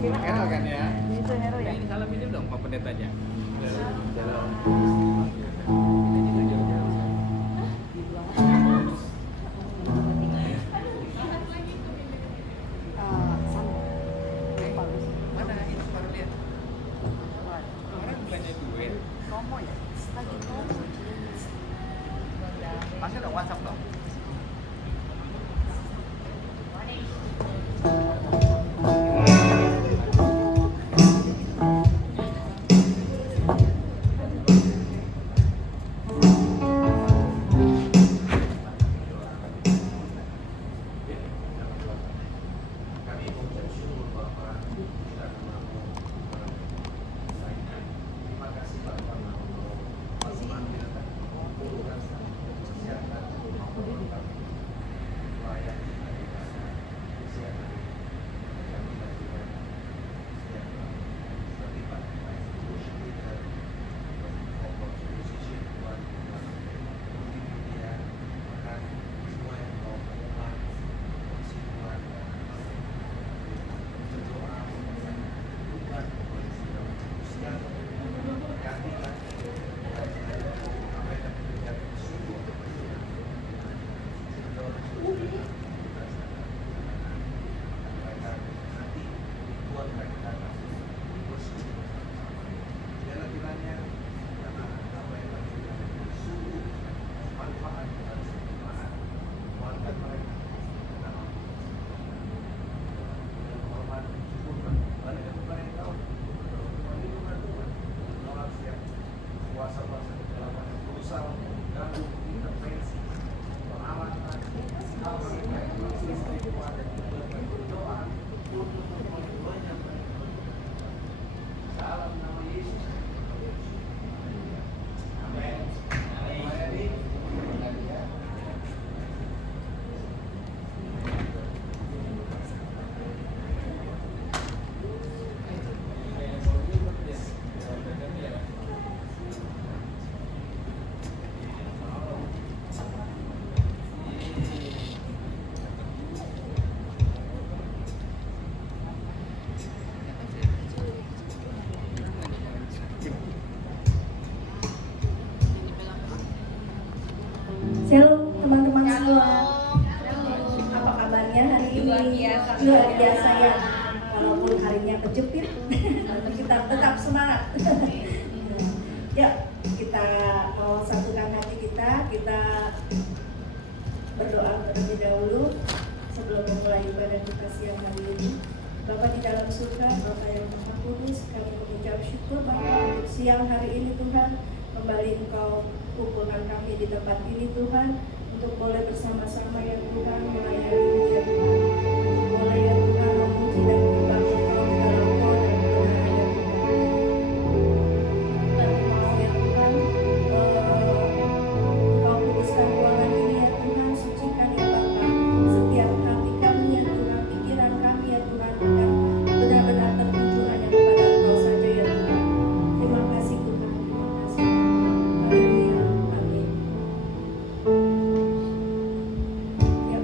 Hero kan ya? Itu hero ya? Ini salam ini dong Pak Pendetanya. Dalam mana itu baru lihat. Orang bukannya duit. Promo ya? Lagi promo. Masih dong WhatsApp dong. Halo teman-teman semua, apa kabarnya hari ini? Luar biasa ya, walaupun harinya kejepit, kita tetap semangat. Ya, kita satukan hati kita berdoa terlebih dahulu sebelum memulai ibadah kita siang hari ini. Bapa di dalam surga, Bapa yang Maha Kudus, kami mengucap syukur Bapa untuk siang hari ini Tuhan, kembali Engkau kumpulkan kami di tempat ini Tuhan, untuk boleh bersama-sama ya Tuhan melayani ya Tuhan, untuk boleh ya Tuhan memuji dan menyembah Engkau di dalam roh dan kebenaran ya Tuhan. Kami mau ya Tuhan, Engkau kuduskan ruangan ini ya Tuhan, sucikan ya Bapa setiap hati kami ya Tuhan, pikiran kami ya Tuhan, Tuhan benar-benar tertuju hanya kepada Engkau saja ya Tuhan. Terima kasih Tuhan, terima kasih. Haleluya, amin. Ya,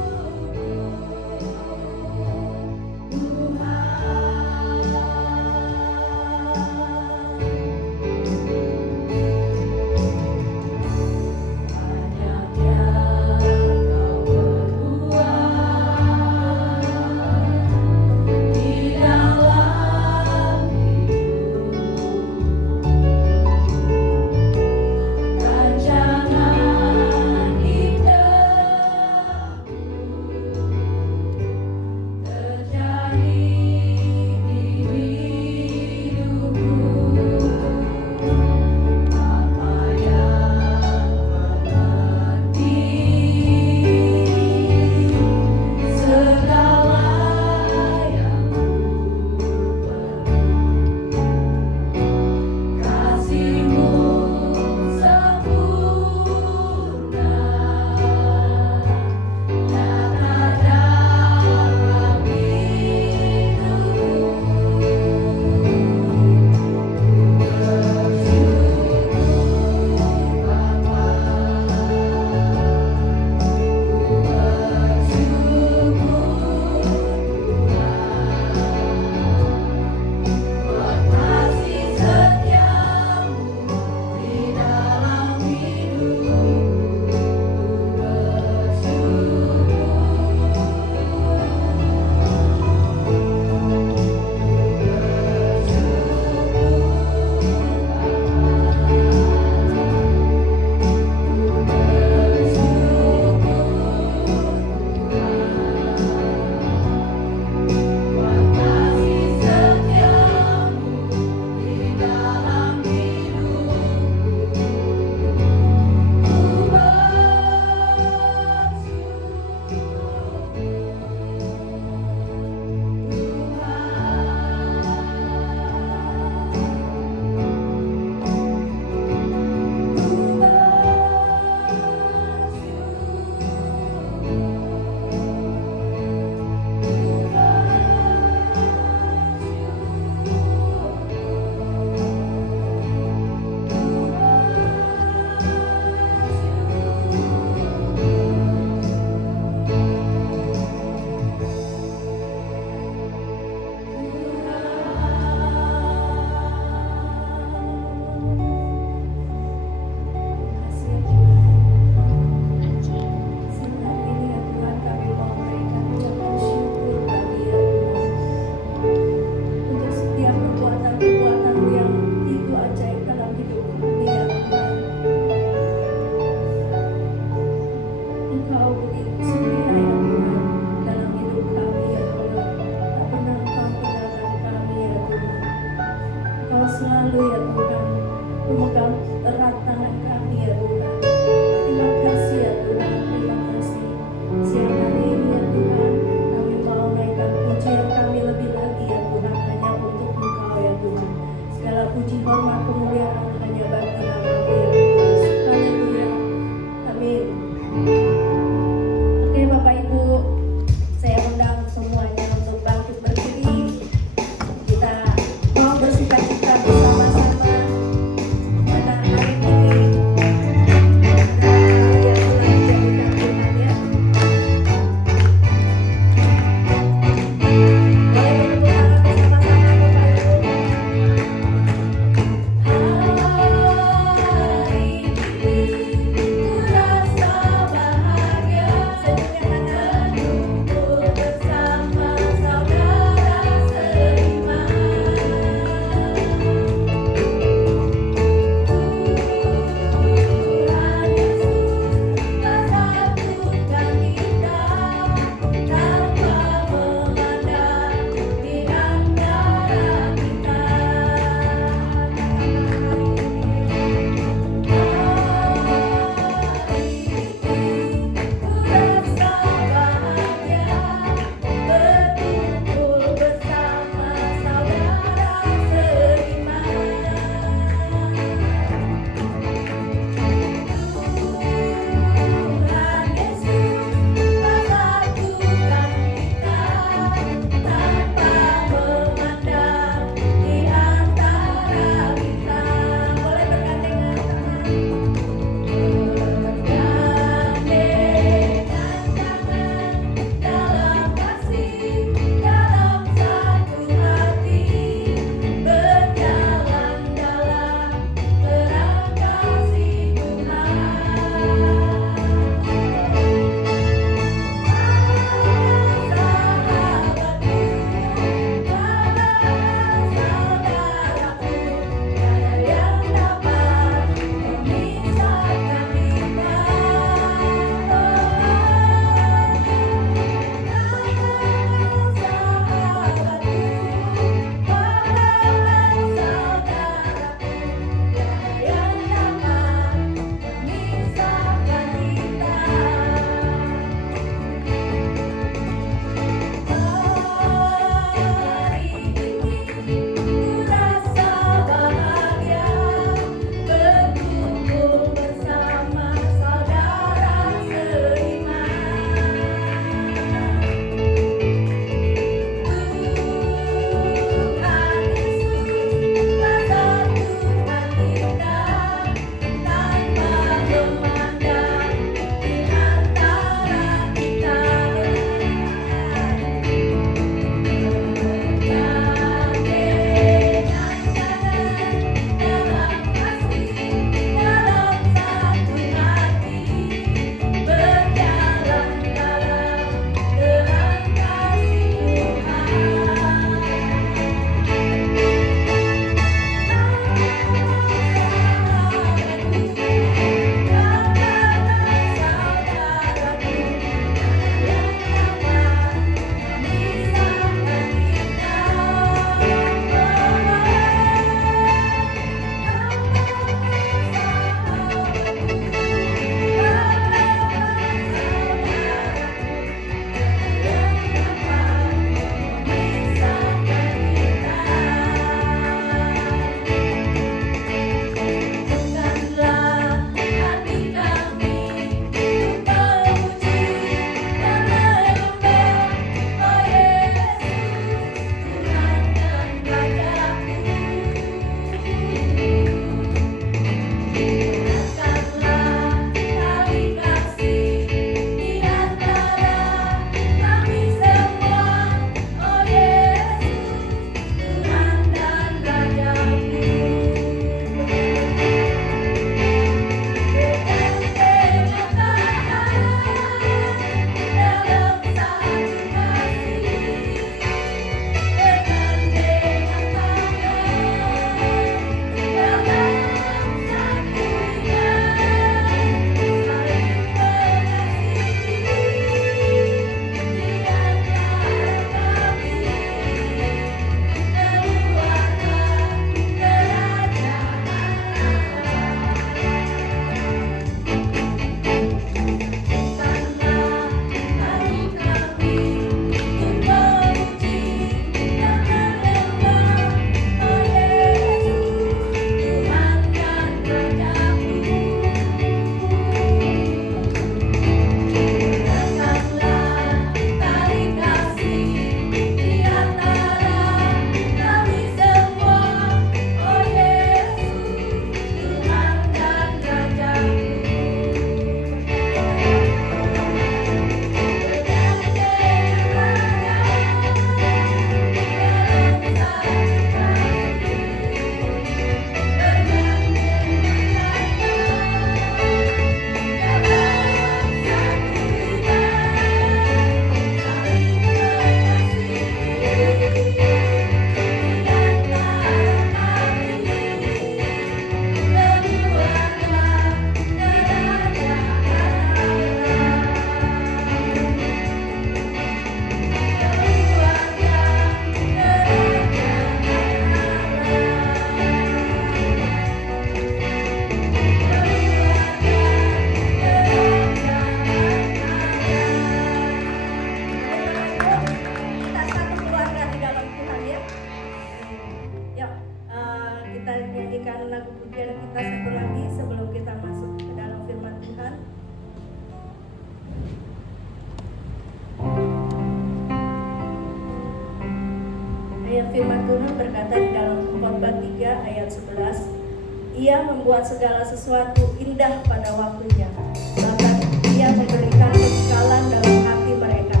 Kemudian firman Tuhan berkata di dalam Khotbah 3 ayat 11, Ia membuat segala sesuatu indah pada waktunya, bahkan Ia memberikan kekekalan dalam hati mereka.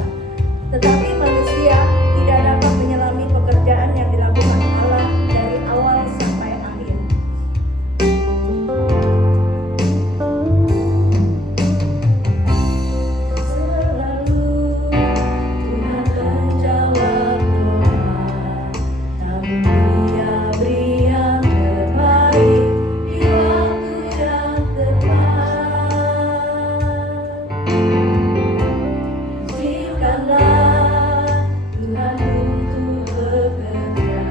Tetapi manusia tidak dapat menyelami pekerjaan yang dilakukan Allah dari awal sampai akhir. Selalu Tuhan menjawab doa, namun Dia beri yang terbaik di waktu yang tepat. Izinkanlah Tuhan untuk bekerja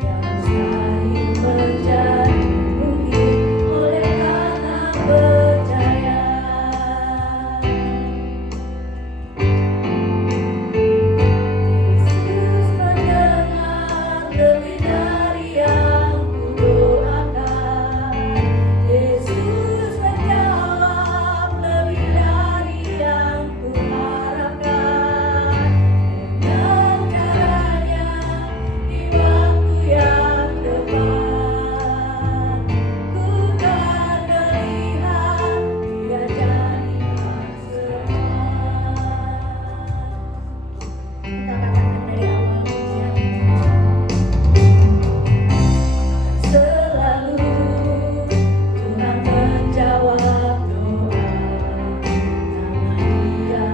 yang mustahil menjadi mungkin oleh karena percaya. Yesus mendengar lebih dari yang kudoakan. Yesus menjawab lebih dari yang kuharapkan. Dengan caranya di waktu yang tepat, ku kan melihat Dia jadikan semua. Kita katakan dari awal ujian. Selalu Tuhan menjawab doa, namun Dia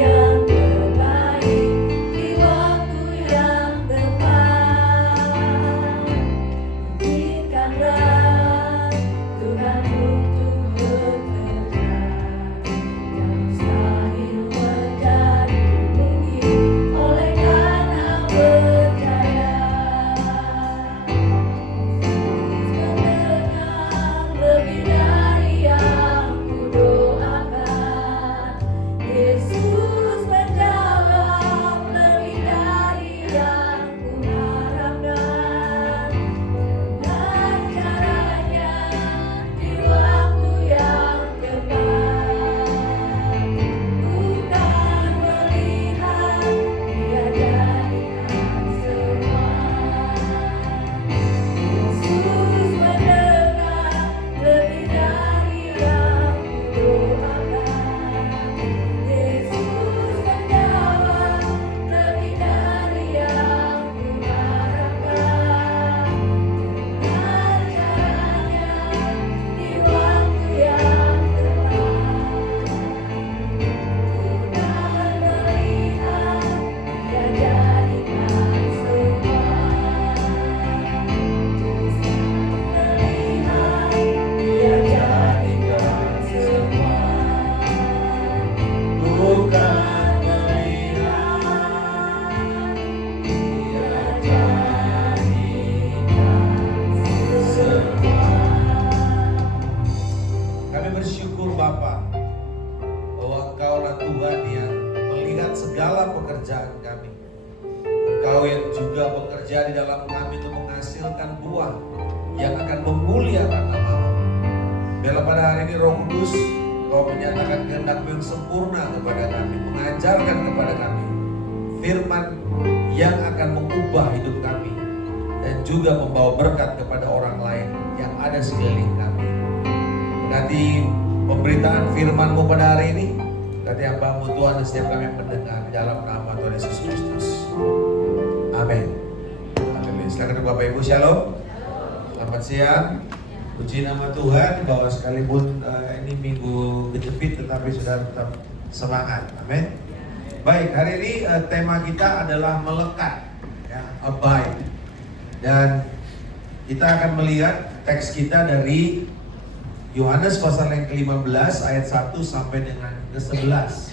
yang terbaik di waktu yang tepat. Izinkanlah Tuhan untuk bekerja yang mustahil menjadi mungkin oleh karena percaya. Mendengar lebih dari yang kudoakan. Yesus menjawab lebih dari yang kuharapkan. Dengan caranya di waktu yang tepat, ku kan melihat Dia jadikan semua. Yesus mendengar lebih dari yang kudoakan. Yesus menjawab lebih dari yang kuharapkan. Dengan caranya di waktu yang tepat, ku kan melihat Dia jadikan semua. Melihat Dia jadikan semua. Bukan melihat Dia jadikan semua. Kami bersyukur Bapa bahwa Engkaulah Tuhan yang melihat segala pekerjaan kami. Engkau yang juga bekerja di dalam kami untuk menghasilkan buah yang akan memuliakan nama-Mu. Biarlah pada hari ini Roh Kudus Kau menyatakan kehendak-Mu yang sempurna kepada kami, mengajarkan kepada kami firman yang akan mengubah hidup kami dan juga membawa berkat kepada orang lain yang ada sekeliling kami. Berkati pemberitaan firman-Mu pada hari ini, berkati hamba-Mu Tuhan dan setiap kami yang mendengar di dalam nama Tuhan Yesus Kristus. Amin. Haleluya. Silakan Bapak Ibu, shalom. Selamat siang. Puji nama Tuhan bahwa sekalipun ini minggu kejepit tetapi sudah tetap semangat. Amin. Baik, hari ini tema kita adalah melekat, ya, abide. Dan kita akan melihat teks kita dari Yohanes pasal yang ke-15 ayat 1 sampai dengan ke-11.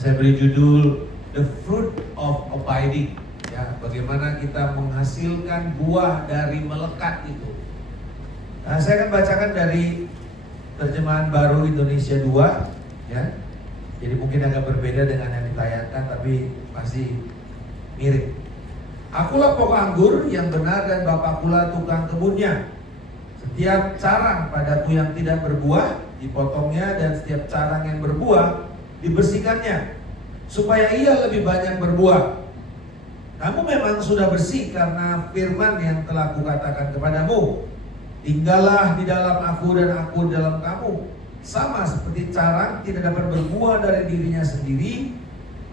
Saya beri judul The Fruit of Abiding. Ya, bagaimana kita menghasilkan buah dari melekat itu. Nah, saya akan bacakan dari terjemahan baru Indonesia 2, ya. Jadi mungkin agak berbeda dengan yang ditayangkan, tapi masih mirip. Akulah pokok anggur yang benar dan Bapakkulah tukang kebunnya. Setiap carang padaku yang tidak berbuah dipotongnya, dan setiap carang yang berbuah dibersihkannya, supaya ia lebih banyak berbuah. Kamu memang sudah bersih karena firman yang telah kukatakan kepadamu. Tinggallah di dalam aku dan aku di dalam kamu. Sama seperti carang tidak dapat berbuah dari dirinya sendiri,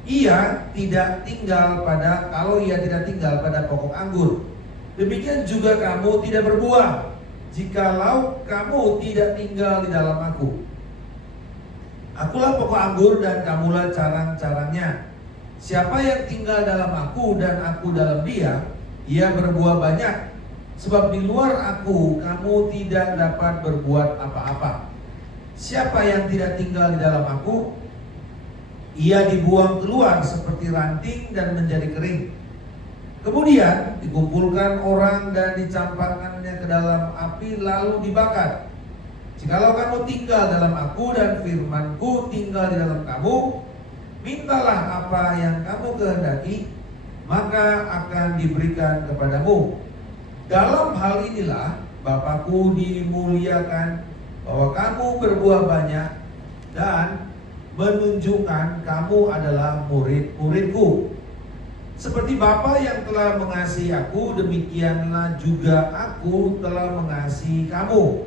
ia tidak tinggal kalau ia tidak tinggal pada pokok anggur. Demikian juga kamu tidak berbuah jikalau kamu tidak tinggal di dalam aku. Akulah pokok anggur dan kamulah carang-carangnya. Siapa yang tinggal dalam aku dan aku dalam dia, ia berbuah banyak. Sebab di luar aku kamu tidak dapat berbuat apa-apa. Siapa yang tidak tinggal di dalam aku, ia dibuang keluar seperti ranting dan menjadi kering. Kemudian dikumpulkan orang dan dicamparkannya ke dalam api lalu dibakar. Jikalau kamu tinggal dalam aku dan firmanku tinggal di dalam kamu, mintalah apa yang kamu kehendaki, maka akan diberikan kepadamu. Dalam hal inilah Bapakku dimuliakan, bahwa kamu berbuah banyak dan menunjukkan kamu adalah murid-muridku. Seperti Bapa yang telah mengasihi aku, demikianlah juga aku telah mengasihi kamu.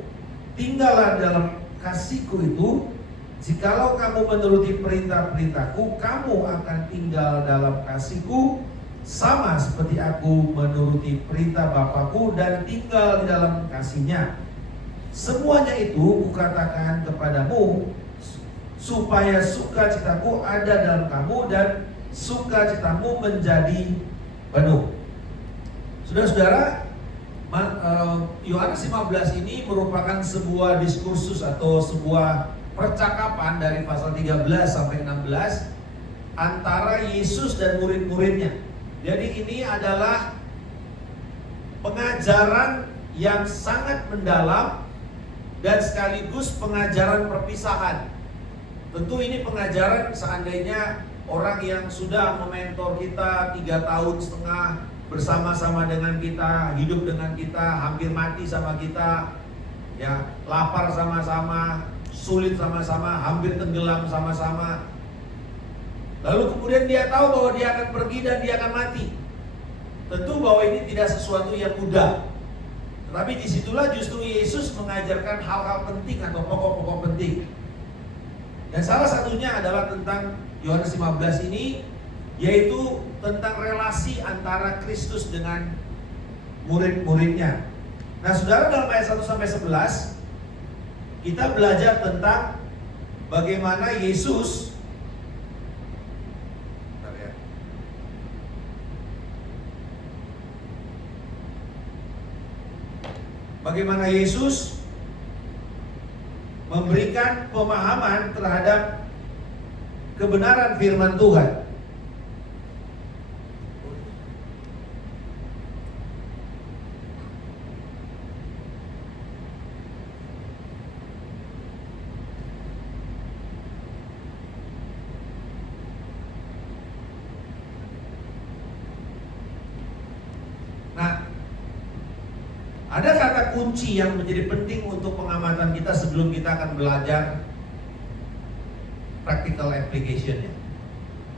Tinggallah dalam kasihku itu. Jikalau kamu menuruti perintah-perintahku, kamu akan tinggal dalam kasihku, sama seperti aku menuruti perintah Bapakku dan tinggal di dalam kasihnya. Semuanya itu kukatakan kepadamu, supaya sukacitaku ada dalam kamu dan sukacitamu menjadi penuh. Saudara-saudara, Yohanes 15 ini merupakan sebuah diskursus atau sebuah percakapan dari pasal 13 sampai 16 antara Yesus dan murid-muridnya. Jadi ini adalah pengajaran yang sangat mendalam dan sekaligus pengajaran perpisahan. Tentu ini pengajaran seandainya orang yang sudah mementor kita 3 tahun setengah bersama-sama dengan kita, hidup dengan kita, hampir mati sama kita, ya, lapar sama-sama, sulit sama-sama, hampir tenggelam sama-sama. Lalu kemudian dia tahu bahwa dia akan pergi dan dia akan mati. Tentu bahwa ini tidak sesuatu yang mudah. Tetapi disitulah justru Yesus mengajarkan hal-hal penting atau pokok-pokok penting. Dan salah satunya adalah tentang Yohanes 15 ini, yaitu tentang relasi antara Kristus dengan murid-muridnya. Nah, saudara, dalam ayat 1 sampai 11 kita belajar tentang bagaimana Yesus memberikan pemahaman terhadap kebenaran firman Tuhan. Ada kata kunci yang menjadi penting untuk pengamatan kita sebelum kita akan belajar practical application-nya.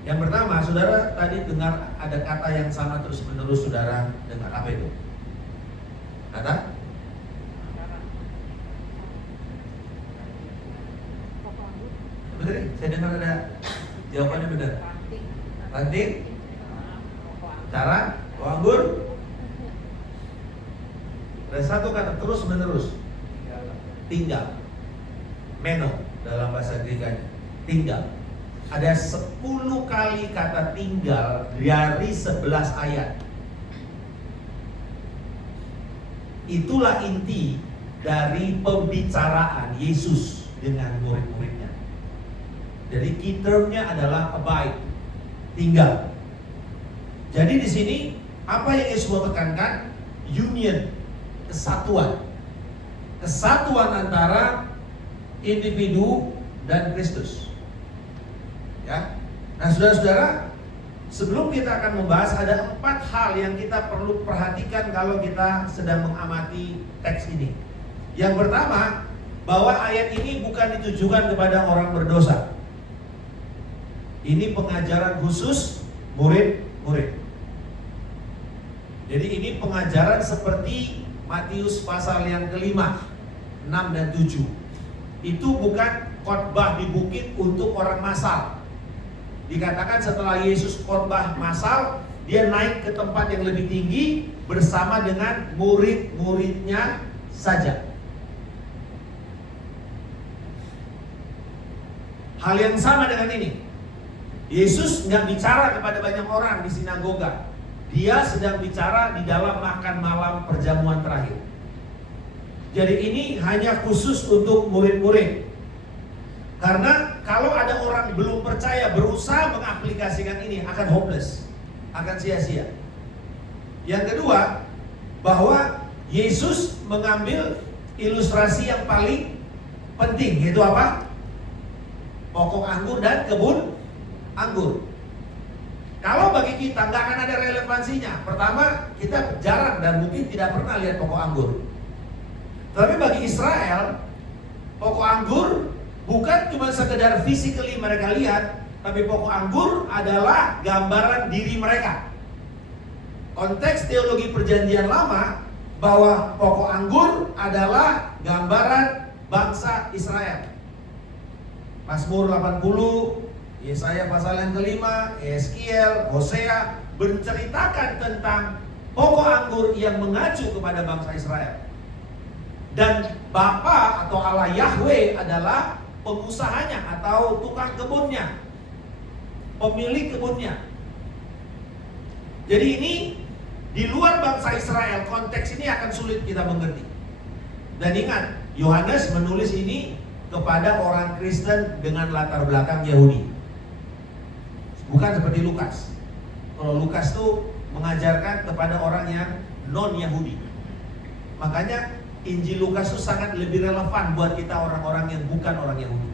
Yang pertama, saudara tadi dengar ada kata yang sama terus menerus, saudara dengar apa itu? Kata? Betul? Saya dengar ada jawabannya benar. Ranting? Cara? Anggur? Ada satu kata terus menerus, tinggal. Meno dalam bahasa Grekanya, tinggal. Ada 10 kali kata tinggal dari 11 ayat. Itulah inti dari pembicaraan Yesus dengan murid-muridnya. Jadi key termnya adalah abide, tinggal. Jadi di sini apa yang Yesus mau tekankan? Union, kesatuan antara individu dan Kristus. Ya. Nah, saudara-saudara, sebelum kita akan membahas, ada 4 hal yang kita perlu perhatikan kalau kita sedang mengamati teks ini. Yang pertama, bahwa ayat ini bukan ditujukan kepada orang berdosa. Ini pengajaran khusus murid-murid. Jadi ini pengajaran seperti Matius pasal yang kelima, 6 dan 7. Itu bukan khotbah di bukit untuk orang massal. Dikatakan setelah Yesus khotbah massal, dia naik ke tempat yang lebih tinggi bersama dengan murid-muridnya saja. Hal yang sama dengan ini. Yesus nggak bicara kepada banyak orang di sinagoga. Dia sedang bicara di dalam makan malam perjamuan terakhir. Jadi ini hanya khusus untuk murid-murid. Karena kalau ada orang belum percaya berusaha mengaplikasikan ini akan hopeless, akan sia-sia. Yang kedua, bahwa Yesus mengambil ilustrasi yang paling penting, yaitu apa? Pokok anggur dan kebun anggur. Kalau bagi kita nggak akan ada relevansinya. Pertama, kita jarang dan mungkin tidak pernah lihat pokok anggur. Tapi bagi Israel, pokok anggur bukan cuma sekedar physically mereka lihat, tapi pokok anggur adalah gambaran diri mereka. Konteks teologi perjanjian lama bahwa pokok anggur adalah gambaran bangsa Israel. Mazmur 80, Yesaya pasal yang kelima, Yeskiel, Hosea menceritakan tentang pokok anggur yang mengacu kepada bangsa Israel. Dan Bapa atau Allah Yahweh adalah pengusahanya atau tukang kebunnya, pemilik kebunnya. Jadi ini di luar bangsa Israel, konteks ini akan sulit kita mengerti. Dan ingat, Yohanes menulis ini kepada orang Kristen dengan latar belakang Yahudi. Bukan seperti Lukas. Kalau Lukas tuh mengajarkan kepada orang yang non-Yahudi. Makanya Injil Lukas itu sangat lebih relevan buat kita orang-orang yang bukan orang Yahudi.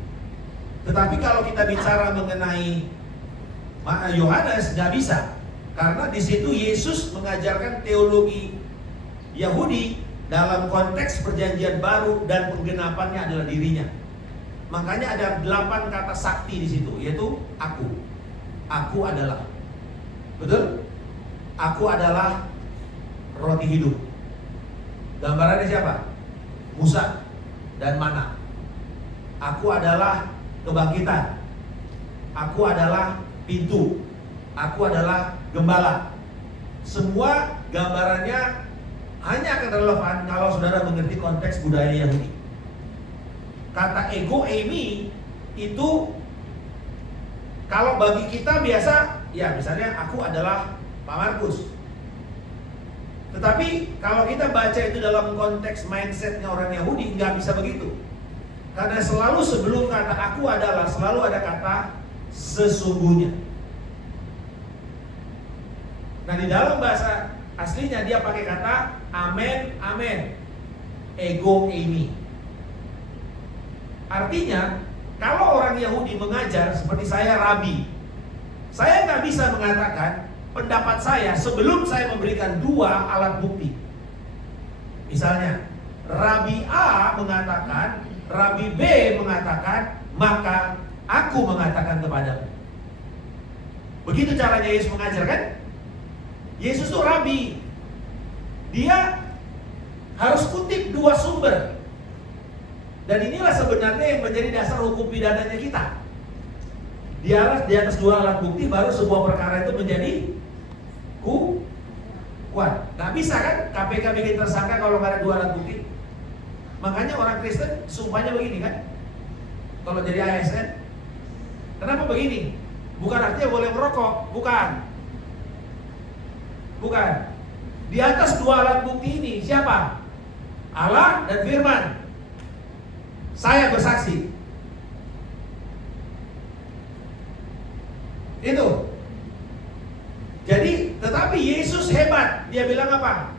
Tetapi kalau kita bicara mengenai Yohanes, nggak bisa. Karena di situ Yesus mengajarkan teologi Yahudi dalam konteks perjanjian baru dan penggenapannya adalah dirinya. Makanya ada 8 kata sakti di situ, yaitu aku. Aku adalah. Betul? Aku adalah roti hidup. Gambarannya siapa? Musa dan Mana. Aku adalah kebangkitan. Aku adalah pintu. Aku adalah gembala. Semua gambarannya hanya akan relevan kalau saudara mengerti konteks budaya Yahudi. Kata ego eimi itu kalau bagi kita biasa, ya misalnya aku adalah Pak Markus. Tetapi kalau kita baca itu dalam konteks mindsetnya orang Yahudi, nggak bisa begitu. Karena selalu sebelum kata aku adalah, selalu ada kata sesungguhnya. Nah di dalam bahasa aslinya dia pakai kata amen, amen, ego eimi. Artinya kalau orang Yahudi mengajar seperti saya rabi, saya nggak bisa mengatakan pendapat saya sebelum saya memberikan 2 alat bukti. Misalnya Rabi A mengatakan, Rabi B mengatakan, maka aku mengatakan kepadamu. Begitu caranya Yesus mengajar kan? Yesus itu rabi. Dia harus kutip 2 sumber. Dan inilah sebenarnya yang menjadi dasar hukum pidananya kita. Di atas 2 alat bukti baru sebuah perkara itu menjadi kuat. Gak bisa kan KPK bikin tersangka kalau nggak ada 2 alat bukti. Makanya orang Kristen sumpahnya begini kan. Kalau jadi ASN, kenapa begini? Bukan artinya boleh merokok, bukan. Di atas 2 alat bukti ini siapa? Allah dan Firman. Saya bersaksi. Itu. Jadi, tetapi Yesus hebat. Dia bilang apa?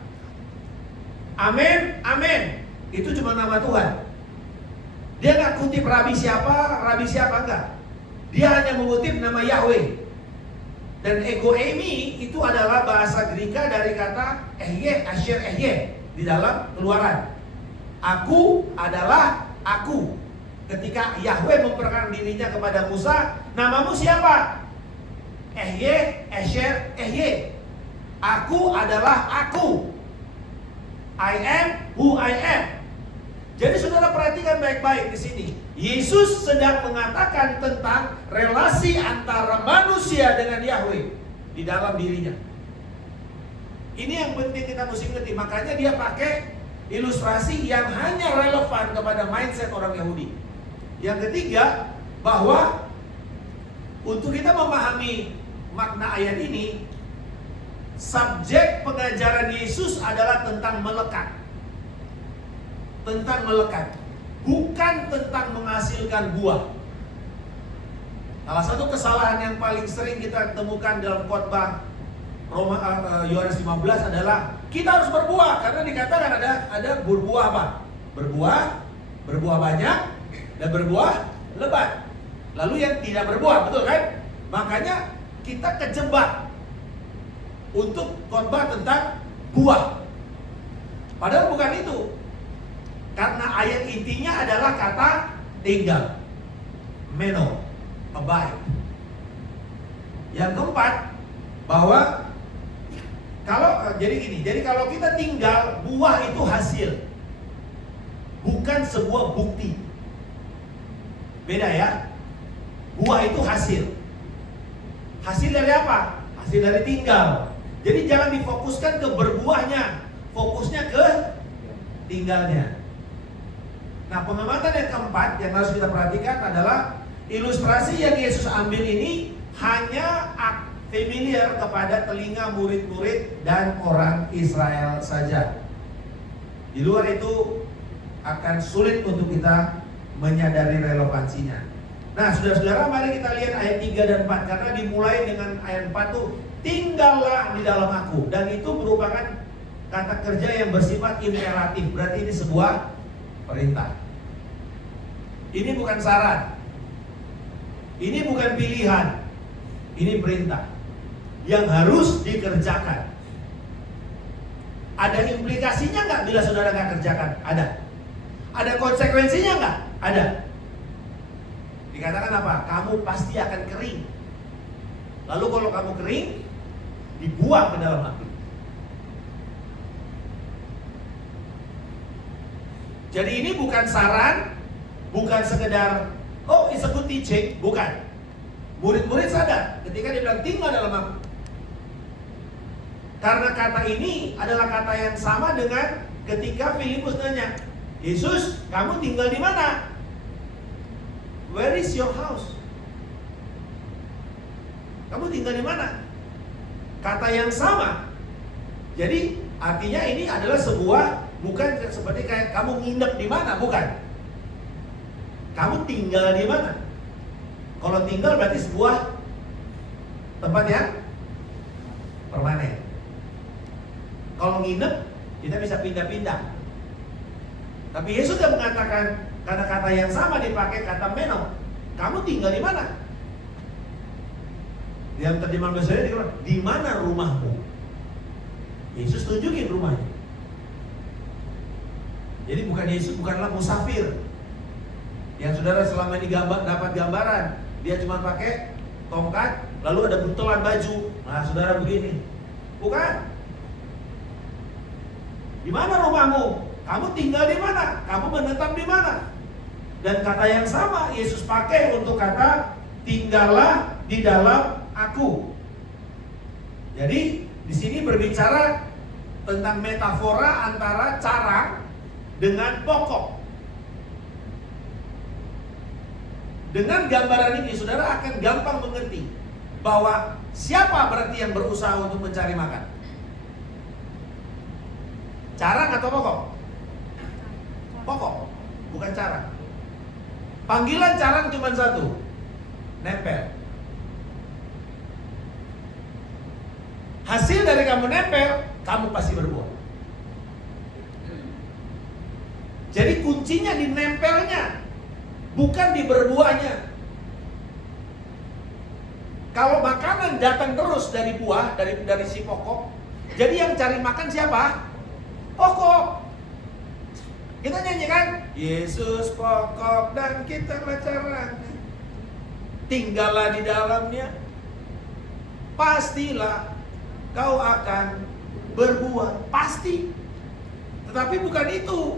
Amin, amin. Itu cuma nama Tuhan. Dia nggak kutip rabi siapa enggak. Dia hanya mengutip nama Yahweh. Dan ego eimi itu adalah bahasa Greka dari kata ehye, asher ehye di dalam Keluaran. Aku adalah aku. Ketika Yahweh memperkenalkan dirinya kepada Musa, namamu siapa? Ehye, Esher, Ehye. Aku adalah aku. I am who I am. Jadi saudara perhatikan baik-baik di sini. Yesus sedang mengatakan tentang relasi antara manusia dengan Yahweh di dalam dirinya. Ini yang penting kita mesti ngerti. Makanya dia pakai ilustrasi yang hanya relevan kepada mindset orang Yahudi. Yang ketiga, bahwa untuk kita memahami makna ayat ini, subjek pengajaran Yesus adalah tentang melekat. Tentang melekat, bukan tentang menghasilkan buah. Salah satu kesalahan yang paling sering kita temukan dalam khotbah Yohanes 15 adalah kita harus berbuah, karena dikatakan ada berbuah apa? Berbuah banyak dan berbuah lebat. Lalu yang tidak berbuah, betul kan? Makanya kita kejebak untuk khotbah tentang buah. Padahal bukan itu. Karena ayat intinya adalah kata tinggal. Meno, abide. Yang keempat, bahwa jadi kalau kita tinggal, buah itu hasil, bukan sebuah bukti. Beda ya. Buah itu hasil. Hasil dari apa? Hasil dari tinggal. Jadi jangan difokuskan ke berbuahnya, fokusnya ke tinggalnya. Nah, pengamatan yang keempat yang harus kita perhatikan adalah ilustrasi yang Yesus ambil ini hanya familiar kepada telinga murid-murid dan orang Israel saja. Di luar itu akan sulit untuk kita menyadari relevansinya. Nah, saudara-saudara, mari kita lihat ayat 3 dan 4. Karena dimulai dengan ayat 4 tuh, tinggallah di dalam aku. Dan itu merupakan kata kerja yang bersifat imperatif. Berarti ini sebuah perintah. Ini bukan saran. Ini bukan pilihan. Ini perintah yang harus dikerjakan. Ada implikasinya nggak bila saudara nggak kerjakan? Ada. Ada konsekuensinya nggak? Ada. Dikatakan apa? Kamu pasti akan kering. Lalu kalau kamu kering, dibuang ke dalam api. Jadi ini bukan saran, bukan sekedar oh it's a good teaching, bukan. Murid-murid sadar ketika dia bilang tinggal dalam aku. Karena kata ini adalah kata yang sama dengan ketika Filipus nanya, Yesus, kamu tinggal di mana? Where is your house? Kamu tinggal di mana? Kata yang sama. Jadi artinya ini adalah sebuah, bukan seperti kayak kamu nginep di mana, bukan. Kamu tinggal di mana? Kalau tinggal berarti sebuah tempat yang permanen. Kalau nginep, kita bisa pindah-pindah. Tapi Yesus sudah mengatakan kata-kata yang sama dipakai kata meno. Kamu tinggal di mana? Dalam terjemahan bahasa Indonesia dikatakan, di mana rumahmu? Yesus tunjukin rumahnya. Jadi bukanlah musafir yang saudara selama ini dapat gambaran. Dia cuma pakai tongkat, lalu ada buntelan baju. Nah, saudara begini. Bukan. Di mana rumahmu? Kamu tinggal di mana? Kamu menetap di mana? Dan kata yang sama Yesus pakai untuk kata tinggallah di dalam aku. Jadi di sini berbicara tentang metafora antara carang dengan pokok. Dengan gambaran ini saudara akan gampang mengerti bahwa siapa berarti yang berusaha untuk mencari makan? Carang atau pokok? Pokok, bukan carang. Panggilan carang cuma satu, nempel. Hasil dari kamu nempel, kamu pasti berbuah. Jadi kuncinya di nempelnya, bukan di berbuahnya. Kalau makanan datang terus dari buah, dari si pokok, jadi yang cari makan siapa? Pokok. Kita nyanyi kan? Yesus pokok dan kita carangnya. Tinggallah di dalamnya. Pastilah kau akan berbuah. Pasti. Tetapi bukan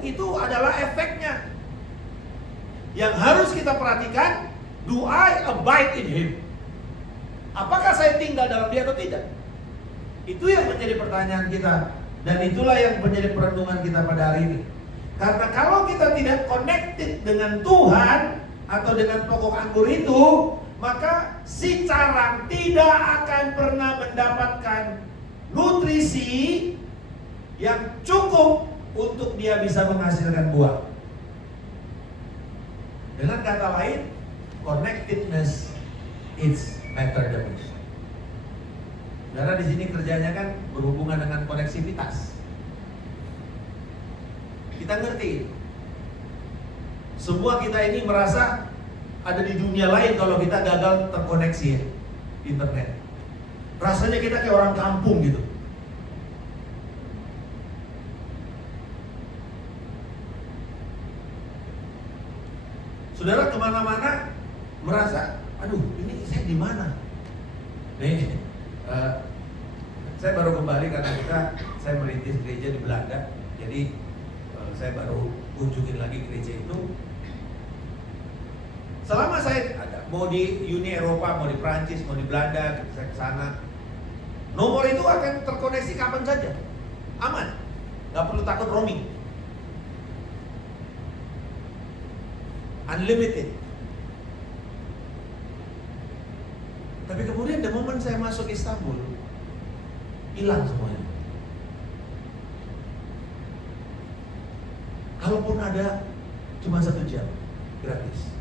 itu adalah efeknya. Yang harus kita perhatikan, do I abide in Him? Apakah saya tinggal dalam Dia atau tidak? Itu yang menjadi pertanyaan kita. Dan itulah yang menjadi perenungan kita pada hari ini. Karena kalau kita tidak connected dengan Tuhan atau dengan pokok anggur itu, maka si carang tidak akan pernah mendapatkan nutrisi yang cukup untuk dia bisa menghasilkan buah. Dengan kata lain, connectedness is matter the most. Karena di sini kerjanya kan berhubungan dengan koneksivitas. Kita ngerti, semua kita ini merasa ada di dunia lain kalau kita gagal terkoneksi ya, internet. Rasanya kita kayak orang kampung gitu. Saudara kemana-mana merasa, aduh ini saya di mana? Nih, saya baru kembali karena saya merintis gereja di Belanda, jadi saya baru kunjungin lagi gereja itu. Selama saya ada, mau di Uni Eropa, mau di Prancis, mau di Belanda, saya ke sana, nomor itu akan terkoneksi kapan saja, aman, nggak perlu takut roaming, unlimited. Tapi kemudian the moment saya masuk Istanbul, hilang semuanya. Kalaupun ada, cuma 1 jam, gratis.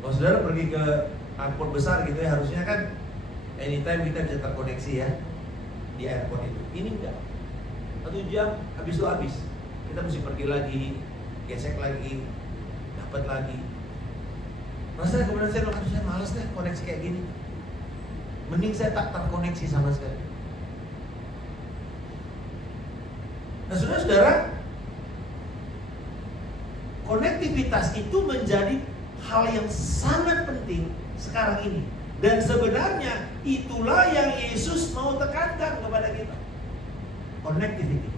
Kalau saudara pergi ke airport besar gitu ya, harusnya kan anytime kita bisa terkoneksi ya di airport itu. Ini enggak. 1 jam, habis itu habis. Kita mesti pergi lagi, gesek lagi, dapat lagi. Rasanya kemudian saya bilang, saya malas deh koneksi kayak gini. Mending saya tak terkoneksi sama sekali. Nah saudara-saudara, konektivitas itu menjadi hal yang sangat penting sekarang ini. Dan sebenarnya itulah yang Yesus mau tekankan kepada kita. Connectivity.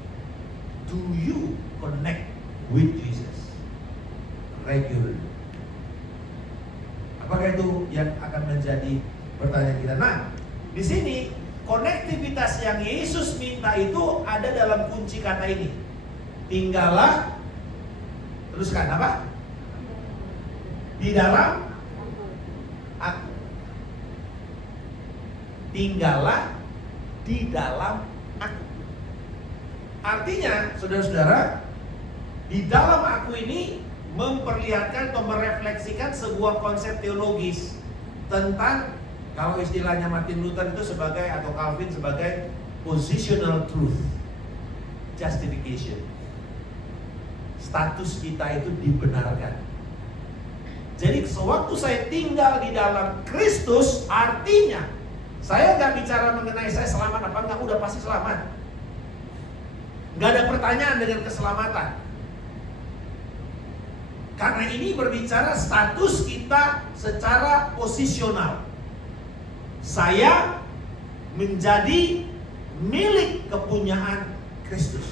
Do you connect with Jesus regularly? Apakah itu yang akan menjadi pertanyaan kita? Nah, di sini konektivitas yang Yesus minta itu ada dalam kunci kata ini. Tinggallah, teruskan apa? Di dalam aku. Tinggallah di dalam aku. Artinya, saudara-saudara, di dalam aku ini memperlihatkan atau merefleksikan sebuah konsep teologis tentang, kalau istilahnya Martin Luther itu sebagai, atau Calvin sebagai positional truth, justification. Status kita itu dibenarkan. Jadi sewaktu saya tinggal di dalam Kristus, artinya saya nggak bicara mengenai saya selamat apa enggak, udah pasti selamat. Nggak ada pertanyaan dengan keselamatan. Karena ini berbicara status kita secara posisional. Saya menjadi milik kepunyaan Kristus.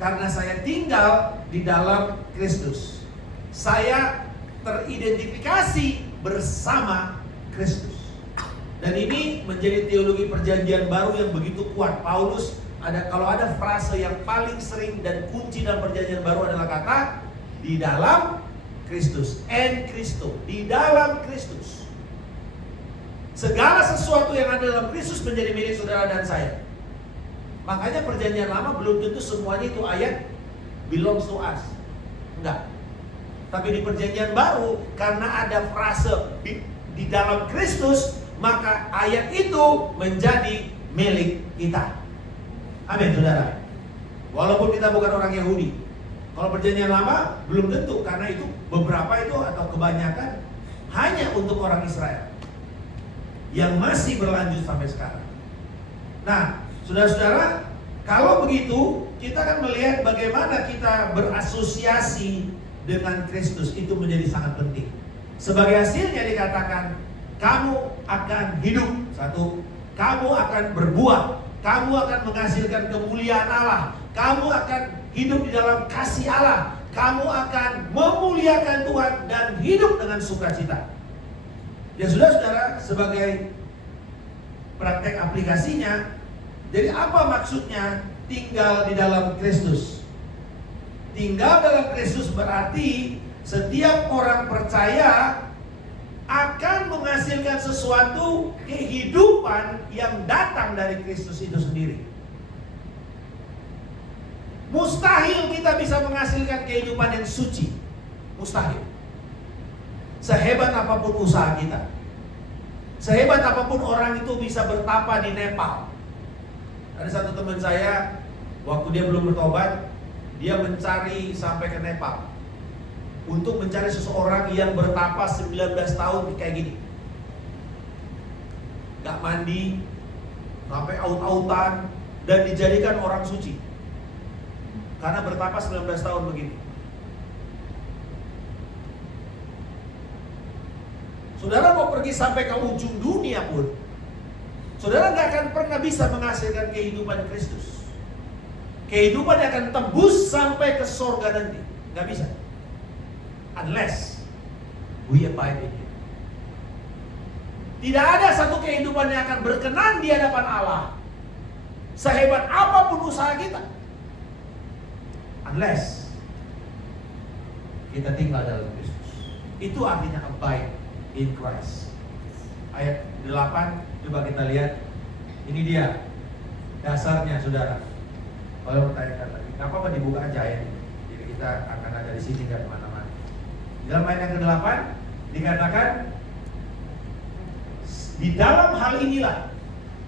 Karena saya tinggal di dalam Kristus, saya teridentifikasi bersama Kristus. Dan ini menjadi teologi perjanjian baru yang begitu kuat. Paulus kalau ada frase yang paling sering dan kunci dalam perjanjian baru adalah kata di dalam Kristus, en Christo, di dalam Kristus. Segala sesuatu yang ada dalam Kristus menjadi milik saudara dan saya. Makanya perjanjian lama belum tentu semuanya itu ayat belongs to us. Enggak. Tapi di perjanjian baru, karena ada frase di dalam Kristus, maka ayat itu menjadi milik kita. Amin, saudara. Walaupun kita bukan orang Yahudi. Kalau perjanjian lama belum tentu, karena itu beberapa itu atau kebanyakan hanya untuk orang Israel yang masih berlanjut sampai sekarang. Nah, saudara-saudara, kalau begitu kita akan melihat bagaimana kita berasosiasi dengan Kristus itu menjadi sangat penting. Sebagai hasilnya dikatakan kamu akan hidup. 1, kamu akan berbuah, kamu akan menghasilkan kemuliaan Allah, kamu akan hidup di dalam kasih Allah, kamu akan memuliakan Tuhan dan hidup dengan sukacita. Ya sudah saudara, sebagai praktek aplikasinya, jadi apa maksudnya tinggal di dalam Kristus? Tinggal dalam Kristus berarti setiap orang percaya akan menghasilkan sesuatu kehidupan yang datang dari Kristus itu sendiri. Mustahil kita bisa menghasilkan kehidupan yang suci. Mustahil. Sehebat apapun usaha kita, sehebat apapun orang itu bisa bertapa di Nepal. Ada satu teman saya, waktu dia belum bertobat, dia mencari sampai ke Nepal untuk mencari seseorang yang bertapa 19 tahun kayak gini. Gak mandi, sampai aut-autan, dan dijadikan orang suci karena bertapa 19 tahun begini. Saudara mau pergi sampai ke ujung dunia pun, saudara gak akan pernah bisa menghasilkan kehidupan Kristus. Kehidupan yang akan tembus sampai ke surga nanti, gak bisa, unless we abide in Him. Tidak ada satu kehidupan yang akan berkenan di hadapan Allah, sehebat apapun usaha kita, unless kita tinggal dalam Kristus. Itu artinya abide in Christ. Ayat 8, coba kita lihat. Ini dia dasarnya, saudara. Kalau bertanyakan lagi, nggak apa-apa dibuka aja ya. Jadi kita akan ada di sini, nggak kemana-mana. Dalam ayat yang ke-8 dikatakan, di dalam hal inilah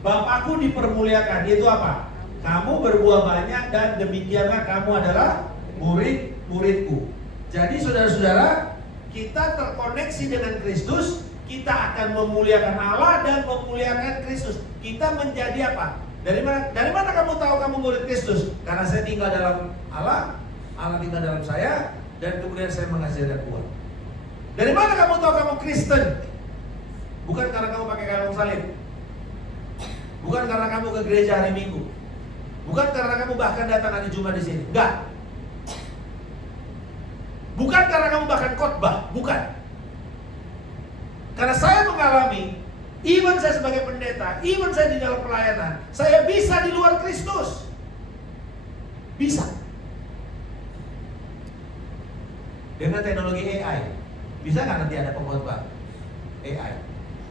Bapakku dipermuliakan. Yaitu apa? Kamu berbuah banyak dan demikianlah kamu adalah murid-muridku. Jadi saudara-saudara, kita terkoneksi dengan Kristus, kita akan memuliakan Allah dan memuliakan Kristus. Kita menjadi apa? Dari mana kamu tahu kamu murid Kristus? Karena saya tinggal dalam Allah, Allah tinggal dalam saya, dan kemudian saya menghasilkan buah. Dari mana kamu tahu kamu Kristen? Bukan karena kamu pakai kalung salib, bukan karena kamu ke gereja hari Minggu, bukan karena kamu bahkan datang hari Jumat di sini. Enggak. Bukan karena kamu bahkan khotbah, bukan. Karena saya mengalami, even saya sebagai pendeta, even saya di dalam pelayanan, saya bisa di luar Kristus. Bisa. Dengan teknologi AI, bisa nggak nanti ada pengkhotbah AI?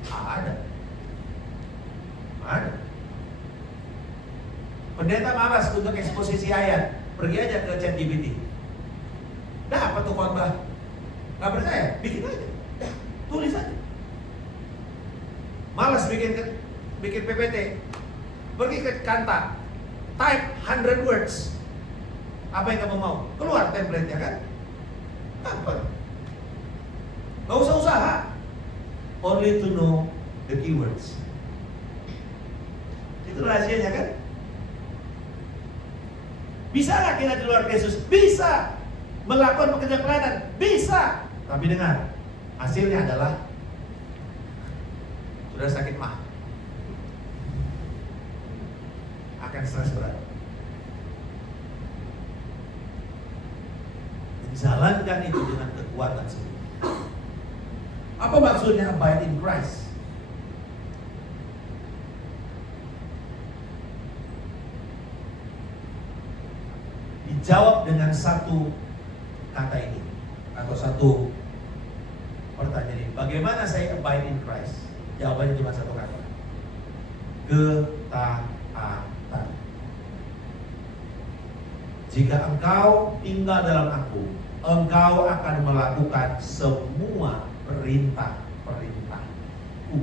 Ada. Pendeta malas untuk eksposisi ayat, pergi aja ke ChatGPT. Apa tuh khotbah? Gak percaya? Bikin aja. Tulis aja. Malas bikin PPT, pergi ke Kanta, type 100 words. Apa yang kamu mau? Keluar template-nya kan? Apa? Gak usah usaha. Only to know the keywords. Itu rahasianya kan? Bisa gak kita di luar Yesus? Bisa. Melakukan pekerjaan pelayanan? Bisa. Tapi dengar, hasilnya adalah sudah sakit mah, akan stres berat. Menjalankan itu dengan kekuatan sendiri. Apa maksudnya abide in Christ? Dijawab dengan satu kata ini, atau satu pertanyaan ini. Bagaimana saya abide in Christ? Jawabannya cuma satu kata: ketaatan. Jika engkau tinggal dalam aku, engkau akan melakukan semua perintah-perintahku.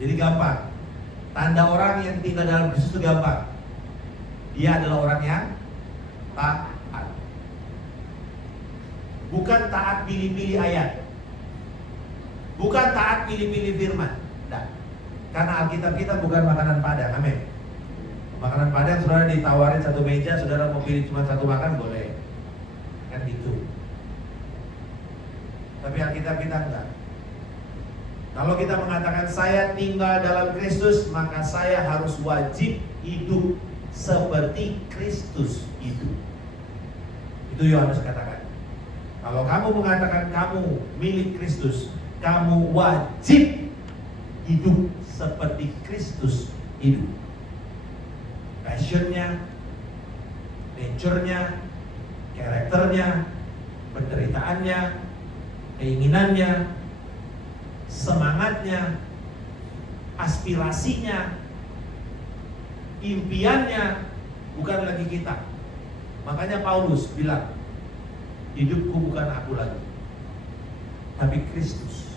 Jadi gampang. Tanda orang yang tinggal dalam Kristus itu gampang. Dia adalah orang yang taat. Bukan taat pilih-pilih ayat, bukan taat pilih-pilih firman. Nah, karena Alkitab kita bukan makanan padang. Amin. Makanan padang, saudara ditawarin satu meja, saudara mau pilih cuma satu makan boleh, kan gitu. Tapi Alkitab kita enggak. Kalau kita mengatakan saya tinggal dalam Kristus, maka saya harus wajib hidup seperti Kristus hidup. Itu Yohanes katakan. Kalau kamu mengatakan kamu milik Kristus, kamu wajib hidup seperti Kristus hidup. Passionnya, nature-nya, karakternya, penderitaannya, keinginannya, semangatnya, aspirasinya, impiannya, bukan lagi kita. Makanya Paulus bilang, hidupku bukan aku lagi, tapi Kristus.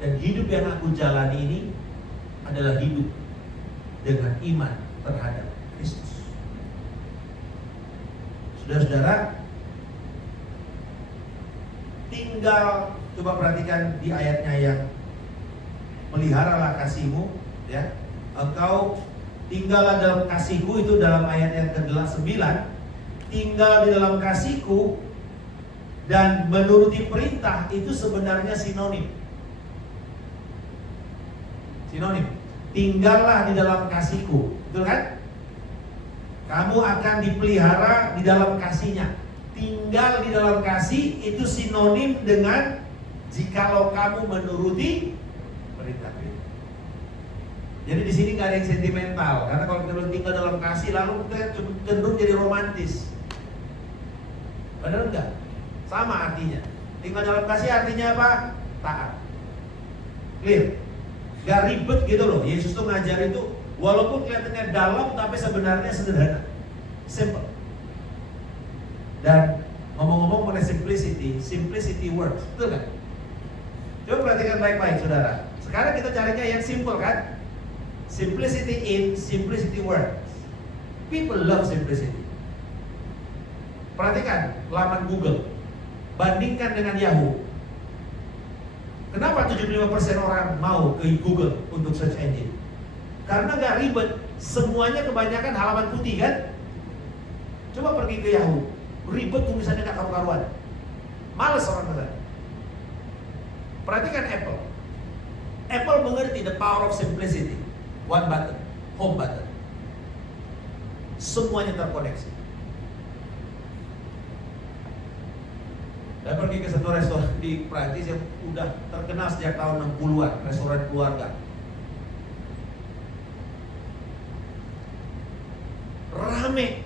Dan hidup yang aku jalani ini adalah hidup dengan iman terhadap Kristus. Saudara-saudara, tinggal coba perhatikan di ayatnya yang meliharalah kasihmu, ya. Engkau tinggallah dalam kasihku, itu dalam ayat yang ke-9. Tinggal di dalam kasihku dan menuruti perintah itu sebenarnya sinonim. Sinonim. Tinggallah di dalam kasihku, betul kan? Kamu akan dipelihara di dalam kasihnya. Tinggal di dalam kasih itu sinonim dengan jikalau kamu menuruti perintah. Jadi di sini nggak ada yang sentimental, karena kalau kita tinggal dalam kasih lalu kita cenderung jadi romantis. Padahal enggak, sama artinya. Tinggal dalam kasih artinya apa? Taat. Clear? Gak ribet gitu loh. Yesus tuh ngajar itu walaupun kelihatannya dalam tapi sebenarnya sederhana, simple. Dan ngomong-ngomong mengenai simplicity works, betul kan? Coba perhatikan baik-baik saudara. Sekarang kita carinya yang simple kan? Simplicity in, simplicity works. People love simplicity. Perhatikan laman Google, bandingkan dengan Yahoo. Kenapa 75% orang mau ke Google untuk search engine? Karena gak ribet, semuanya kebanyakan halaman putih kan? Coba pergi ke Yahoo, ribet tulisannya gak karu-karuan. Males orang kesana. Perhatikan Apple. Apple mengerti the power of simplicity. One button, home button. Semuanya terkoneksi. Saya pergi ke satu restoran di Prancis yang udah terkenal sejak tahun 60-an, restoran keluarga. Rame,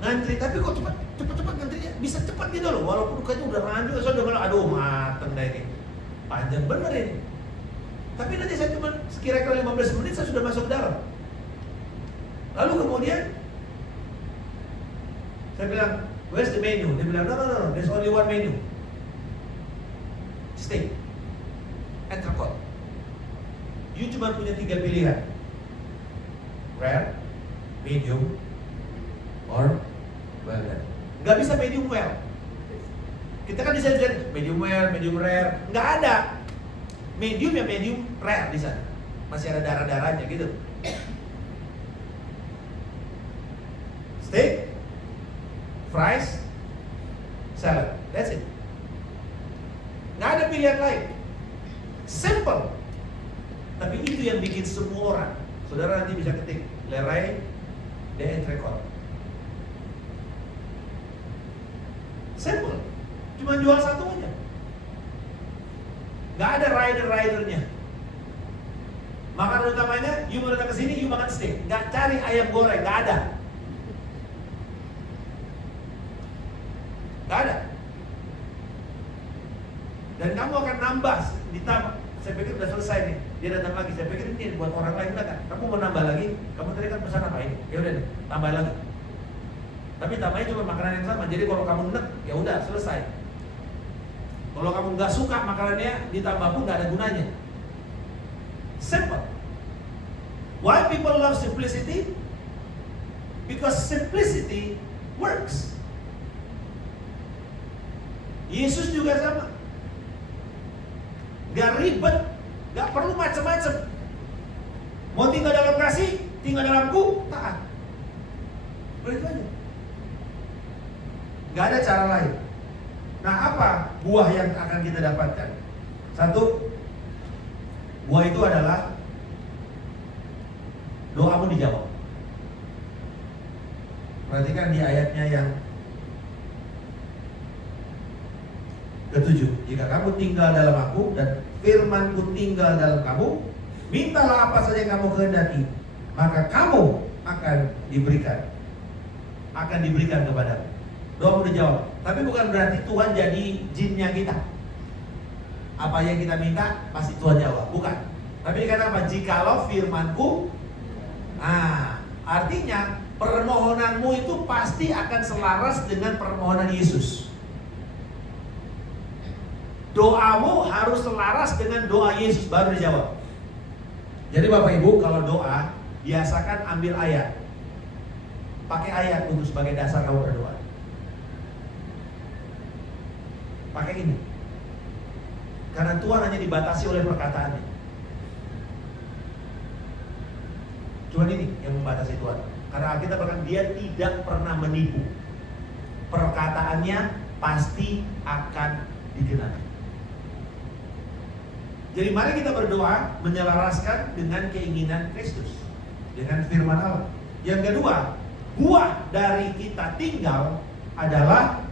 ngantri, tapi kok cepat ngantrinya bisa cepat gitu loh, walaupun kayaknya udah ranjau, saya udah bilang, aduh mateng deh ini, panjang bener ini. Tapi nanti saya cuma sekira-kira 15 menit saya sudah masuk dalam. Lalu kemudian saya bilang, where's the menu? Dia bilang, no, there's only one menu. Steak, entrecôte. You cuma punya 3 pilihan, rare, medium, or well done. Gak bisa medium well. Kita kan bisa jadi medium well, medium rare. Gak ada. Medium ya medium rare di sana. Masih ada darah-darahnya gitu. Steak, fries, salad. That's it. Nggak ada pilihan lain. Simple. Tapi itu yang bikin semua orang. Saudara nanti bisa ketik Leray de entrecôte. Simple. Cuma jual satu aja. Nggak ada rider-ridernya. Makanan utamanya, you mau datang ke sini, you makan steak. Nggak cari ayam goreng, nggak ada. Nggak ada. Dan kamu akan nambah, ditambah. Saya pikir udah selesai nih. Dia datang lagi. Saya pikir ini buat orang lain datang. Kamu mau nambah lagi? Kamu tadi kan pesan apa ini? Ya udah nih, tambah lagi. Tapi tambahnya cuma makanan yang sama. Jadi kalau kamu enek, ya udah selesai. Kalau kamu nggak suka makanannya, ditambah pun nggak ada gunanya. Simple. Why people love simplicity? Because simplicity works. Yesus juga sama. Gak ribet, gak perlu macam-macam. Mau tinggal dalam kasih, tinggal dalamku, taat. Begitu aja. Gak ada cara lain. Nah, apa buah yang akan kita dapatkan? Satu, Gua itu adalah doamu dijawab. Perhatikan di ayatnya yang ke-7. Jika kamu tinggal dalam aku dan firmanku tinggal dalam kamu, mintalah apa saja yang kamu kehendaki, maka kamu akan diberikan. Akan diberikan kepadamu. Doamu dijawab. Tapi bukan berarti Tuhan jadi jinnya kita. Apa yang kita minta pasti Tuhan jawab. Bukan. Tapi dikatakan apa? Jikalau firmanku, artinya permohonanmu itu pasti akan selaras dengan permohonan Yesus. Doamu harus selaras dengan doa Yesus baru dijawab. Jadi Bapak Ibu kalau doa biasakan ambil ayat. Pakai ayat untuk sebagai dasar kamu berdoa. Pakai ini. Karena Tuhan hanya dibatasi oleh perkataannya. Cuma ini yang membatasi Tuhan. Karena Alkitab berkata dia tidak pernah menipu. Perkataannya pasti akan digenapi. Jadi mari kita berdoa menyelaraskan dengan keinginan Kristus, dengan firman Allah. Yang kedua, buah dari kita tinggal adalah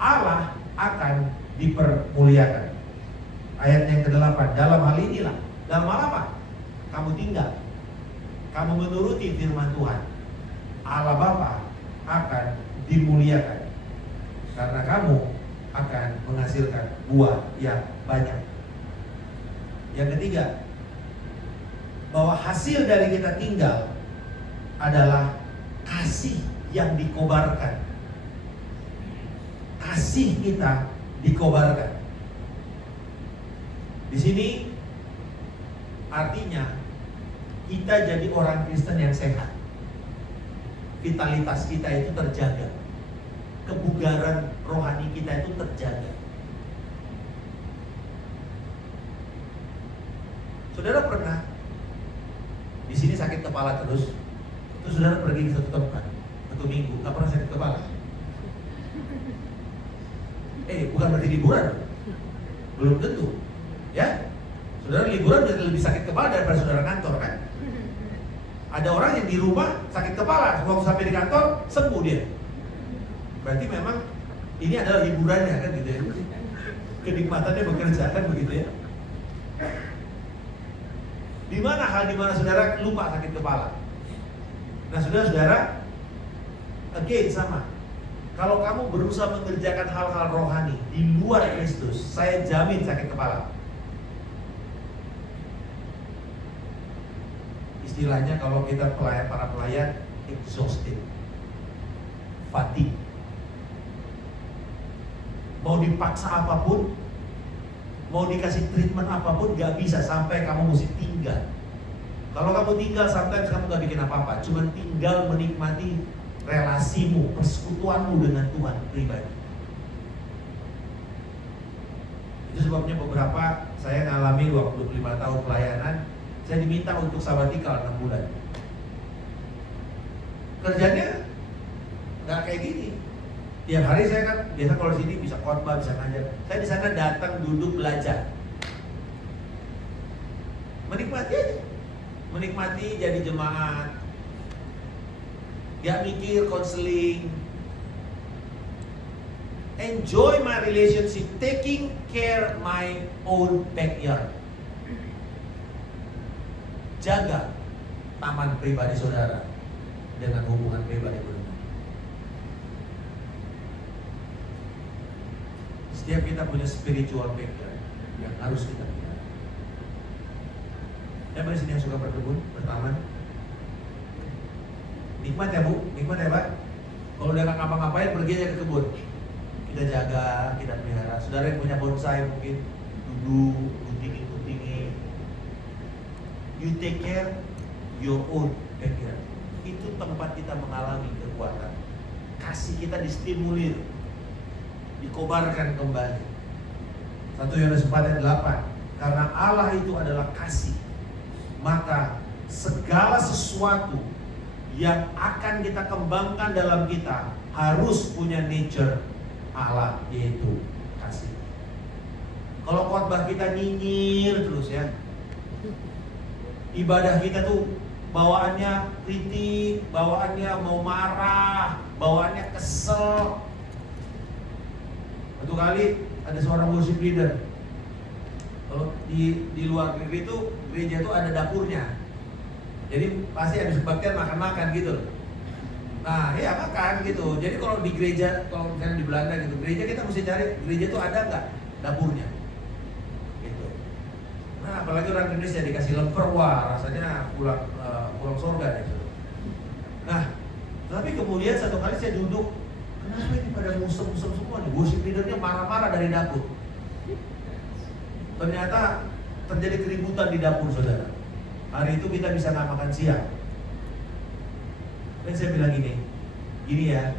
Allah akan dipermuliakan. Ayat yang ke-8, dalam hal inilah. Dalam hal apa? Kamu tinggal, kamu menuruti firman Tuhan, Allah Bapa akan dimuliakan karena kamu akan menghasilkan buah yang banyak. Yang ketiga, bahwa hasil dari kita tinggal adalah kasih yang dikobarkan. Kasih kita dikobarkan. Di sini artinya kita jadi orang Kristen yang sehat. Vitalitas kita itu terjaga. Kebugaran rohani kita itu terjaga. Saudara pernah di sini sakit kepala terus, terus saudara pergi ke satu tempat, satu minggu, nggak pernah sakit kepala? Bukan berarti liburan, belum tentu, ya. Saudara liburan lebih sakit kepala daripada saudara kantor kan? Ada orang yang di rumah sakit kepala, waktu sampai di kantor sembuh dia. Berarti memang ini adalah hiburannya kan gitu ya. Kenikmatannya bekerja kan begitu ya. Di mana hal di mana saudara lupa sakit kepala? Nah, saudara-saudara, again sama. Kalau kamu berusaha mengerjakan hal-hal rohani di luar Kristus, saya jamin sakit kepala. Istilahnya kalau kita para pelayan exhausted, fatigue. Mau dipaksa apapun, mau dikasih treatment apapun gak bisa sampai kamu mesti tinggal. Kalau kamu tinggal, sometimes kamu gak bikin apa-apa, cuma tinggal menikmati relasimu, persekutuanmu dengan Tuhan pribadi. Itu sebabnya beberapa saya ngalami waktu 25 tahun pelayanan, saya diminta untuk sabatikal 6 bulan. Kerjanya gak kayak gini. Tiap hari saya kan biasa kalau sini bisa khotbah, bisa ngajar. Saya di sana datang duduk belajar. Menikmati aja. Menikmati jadi jemaat. Gak mikir konseling. Enjoy my relationship, taking care my own backyard. Jaga taman pribadi saudara dengan hubungan pribadi saudara. Setiap kita punya spiritual backyard yang harus kita punya. Siapa di sini yang suka berkebun, bertaman? Nikmat ya Bu, nikmat ya Pak. Kalau udah nggak ngapa-ngapain, pergi aja ke kebun. Kita jaga, kita pelihara. Saudara yang punya bonsai mungkin duduk, guntingin. You take care your own backyard. Itu tempat kita mengalami kekuatan. Kasih kita distimulir, dikobarkan kembali. 1 Yohanes 4 ayat 8. Karena Allah itu adalah kasih, maka segala sesuatu yang akan kita kembangkan dalam kita harus punya nature Allah, yaitu kasih. Kalau khotbah kita nyinyir terus ya, ibadah kita tuh bawaannya kritik, bawaannya mau marah, bawaannya kesel. Satu kali ada seorang worship leader. Kalau di luar negeri itu gereja itu ada dapurnya. Jadi pasti habis kebaktian makan-makan gitu. Nah, ya makan gitu. Jadi kalau di gereja, kalau misalnya di Belanda gitu, gereja kita mesti cari gereja itu ada nggak dapurnya. Gitu. Nah, apalagi orang Indonesia dikasih lemper, wah rasanya pulang surga gitu. Nah, tapi kemudian satu kali saya duduk, kenapa ini pada musem-musem semua nih? Worship leadernya marah-marah dari dapur. Ternyata terjadi keributan di dapur, saudara. Hari itu kita bisa nggak makan siang. Dan saya bilang gini ya,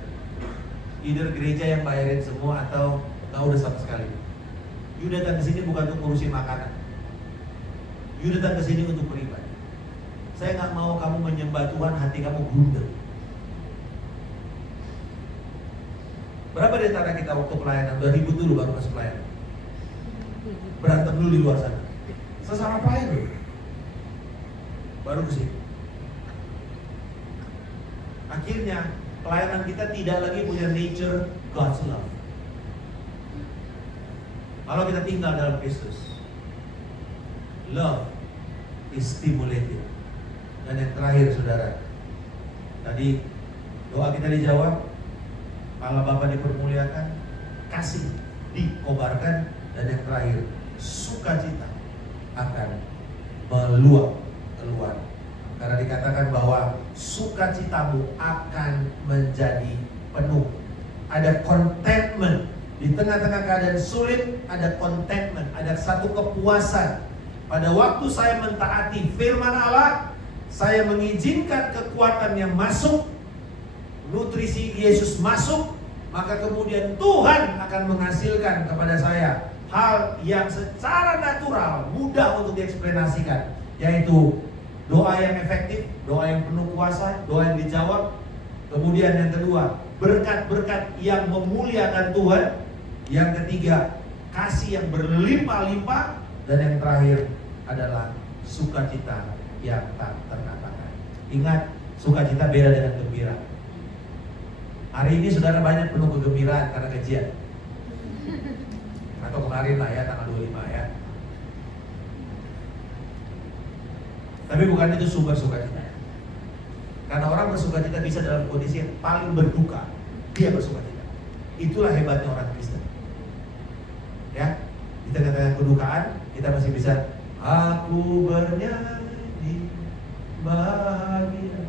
either gereja yang bayarin semua atau nggak udah sama sekali. You datang ke sini bukan untuk ngurusin makanan. You datang ke sini untuk beribadah. Saya nggak mau kamu menyembah Tuhan, hati kamu blunder. Berapa di antara kita waktu pelayanan udah ribut dulu baru masuk pelayanan? Berantem dulu di luar sana. Sesama pelayan dulu. Baru ke sini. Akhirnya pelayanan kita tidak lagi punya nature God's love. Kalau kita tinggal dalam Kristus, love is stimulated. Dan yang terakhir, saudara, tadi doa kita dijawab, Allah Bapa dipermuliakan, kasih dikobarkan, dan yang terakhir, sukacita akan meluap keluar. Karena dikatakan bahwa sukacitamu akan menjadi penuh. Ada contentment. Di tengah-tengah keadaan sulit, ada contentment. Ada satu kepuasan. Pada waktu saya mentaati firman Allah, saya mengizinkan kekuatan yang masuk, nutrisi Yesus masuk, maka kemudian Tuhan akan menghasilkan kepada saya hal yang secara natural mudah untuk dieksplanasikan, yaitu doa yang efektif, doa yang penuh kuasa, doa yang dijawab. Kemudian yang kedua, berkat-berkat yang memuliakan Tuhan. Yang ketiga, kasih yang berlimpah-limpah. Dan yang terakhir adalah sukacita yang tak terkatakan. Ingat, sukacita beda dengan gembira. Hari ini saudara banyak penuh kegembiraan karena gajian. Atau kemarin lah ya, tanggal 25 ya. Tapi bukan itu sumber sukacita. Karena orang bersukacita bisa dalam kondisi yang paling berduka, dia bersukacita. Itulah hebatnya orang Kristen. Ya, di tengah-tengah kedukaan kita masih bisa, aku bernyanyi bahagia.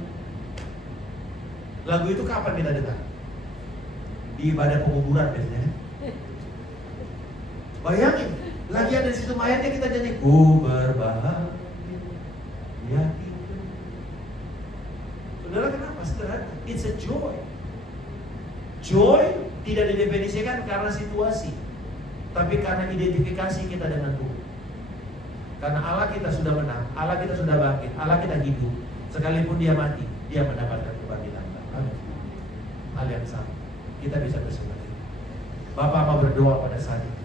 Lagu itu kapan kita dengar? Di ibadah penguburan biasanya. Bayangin, lagi ada di situ mayatnya kita nyanyi, ku berbahagia. Ya, gitu. Saudara, kenapa? Sederhana, it's a joy. Joy tidak didefinisikan karena situasi, tapi karena identifikasi kita dengan Tuhan. Karena Allah kita sudah menang, Allah kita sudah bangkit, Allah kita hidup. Sekalipun dia mati, dia mendapatkan kebangkitan. Hal yang sama, kita bisa bersuka. Bapak mau berdoa pada saat ini.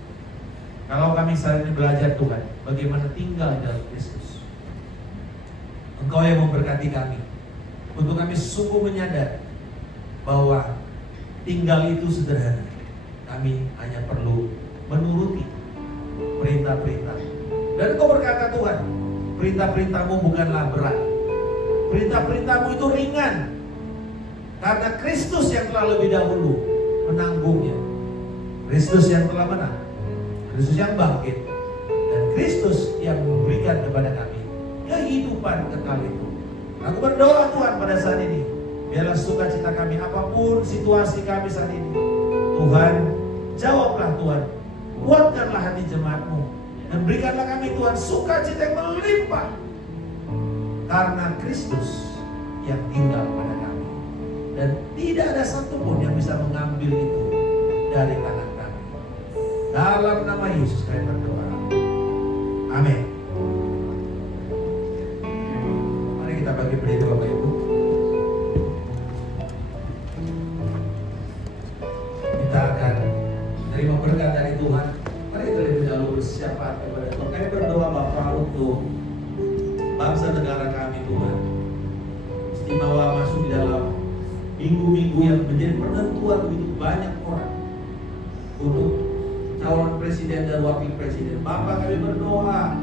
Kalau kami saat ini belajar Tuhan, bagaimana tinggal di dalam Kristus. Engkau yang memberkati kami, untuk kami sungguh menyadari bahwa tinggal itu sederhana. Kami hanya perlu menuruti perintah-perintah. Dan Engkau berkata, Tuhan, perintah-perintahmu bukanlah berat, perintah-perintahmu itu ringan, karena Kristus yang telah lebih dahulu menanggungnya. Kristus yang telah menang, Kristus yang bangkit, dan Kristus yang memberikan kepada kami kehidupan kekal itu. Aku berdoa Tuhan pada saat ini, biarlah sukacita kami apapun situasi kami saat ini, Tuhan jawablah Tuhan, kuatkanlah hati jemaat-Mu, dan berikanlah kami Tuhan sukacita yang melimpah, karena Kristus yang tinggal pada kami, dan tidak ada satupun yang bisa mengambil itu dari tangan kami. Dalam nama Yesus kami berdoa, amin. Kita bagi beri Bapak Ibu. Kita akan menerima berkat dari Tuhan. Mari kita lebih dahulu bersyafaat kepada Tuhan. Kami berdoa Bapa untuk bangsa negara Tuhan. Istimewa masuk di dalam minggu-minggu yang menjadi penentuan begitu banyak orang untuk calon presiden dan wakil presiden. Bapa, kami berdoa,